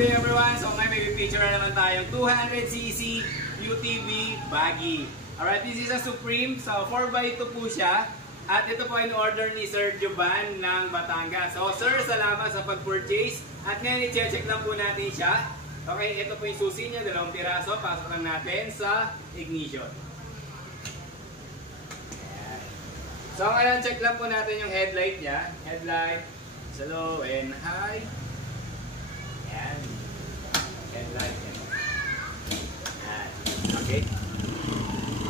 day everyone! So ngayon may picture na naman tayong 200cc UTV baggy. Alright, this is a Supreme. So 4x2 po siya. At ito po ay in-order ni Sir Jovan ng Batangas. So sir, salamat sa pag-purchase. At ngayon i-check lang po natin siya. Okay, ito po yung susi niya, 2 piraso. Pasok lang natin sa ignition. Ayan. So ngayon check lang po natin yung headlight niya. Headlight sa low and high. Ayan. Headlight. Ayan. Okay.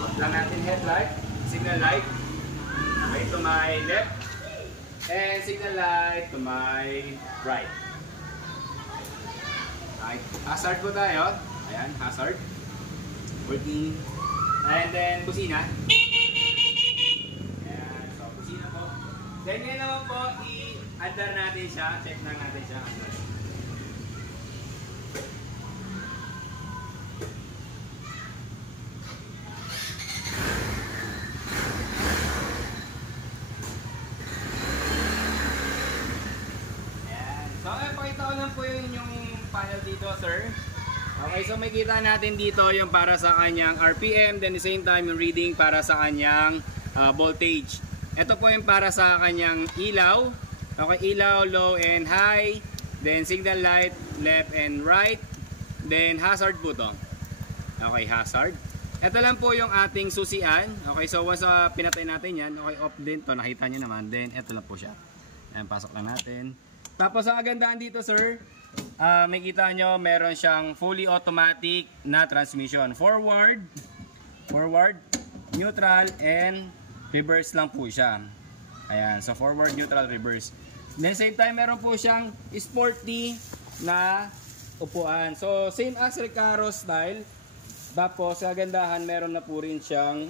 Off lang natin headlight. Signal light. Okay, to my left. And signal light to my right. Okay. Hazard po tayo. Ayan, hazard. Working. And then, busina. Ayan, so busina po. Then ngayon naman po, i-andar natin siya. Check lang natin siya. Andar. So, pakita ko lang po yung panel dito, sir. Okay, so makikita natin dito yung para sa kanyang RPM, then the same time yung reading para sa kanyang voltage. Ito po yung para sa kanyang ilaw. Okay, ilaw, low and high. Then signal light, left and right. Then hazard po to. Okay, hazard. Ito lang po yung ating susian. Okay, so once pinatay natin yan, okay, off din to, nakita nyo naman. Then ito lang po siya. Ayan, pasok lang natin. Tapos ang agandaan dito, sir, makikita nyo meron siyang fully automatic na transmission. Forward, neutral, and reverse lang po siya. Ayan, so forward, neutral, reverse. Then same time meron po siyang sporty na upuan. So same as Recaro style. Tapos sa agandahan meron na po rin siyang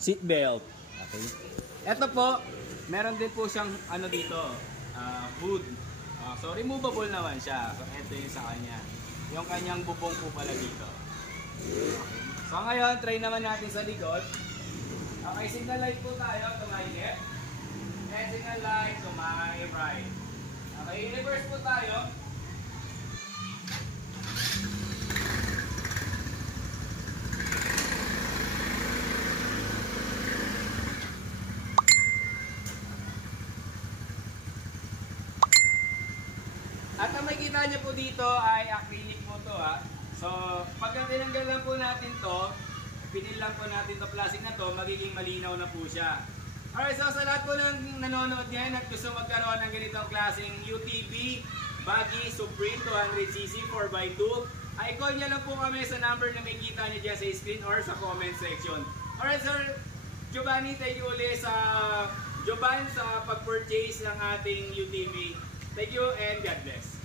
seat belt. Okay. Ito po, meron din po siyang ano dito. Hood. So removable naman siya. So ito yung sa kanya. Yung kanyang bubong po pala dito. Okay. So ngayon, try naman natin sa likod. Okay, signal light po tayo to my left. And signal light to my right. Okay, reverse po tayo. At ang makikita nyo po dito ay acrylic po to ha. So pagka tinanggal lang po natin to, pinil lang po natin to plastic na to, magiging malinaw na po siya. Alright, so sa lahat po ng nanonood ngayon at gusto magkaroon ng ganitong klaseng UTV, baggy, Supreme 200cc 4x2, ay call nyo lang po kami sa number na makikita nyo dyan sa screen or sa comment section. Alright sir, Giovanni, thank you ulit sa Jovan sa pag-purchase ng ating UTV. Thank you and God bless.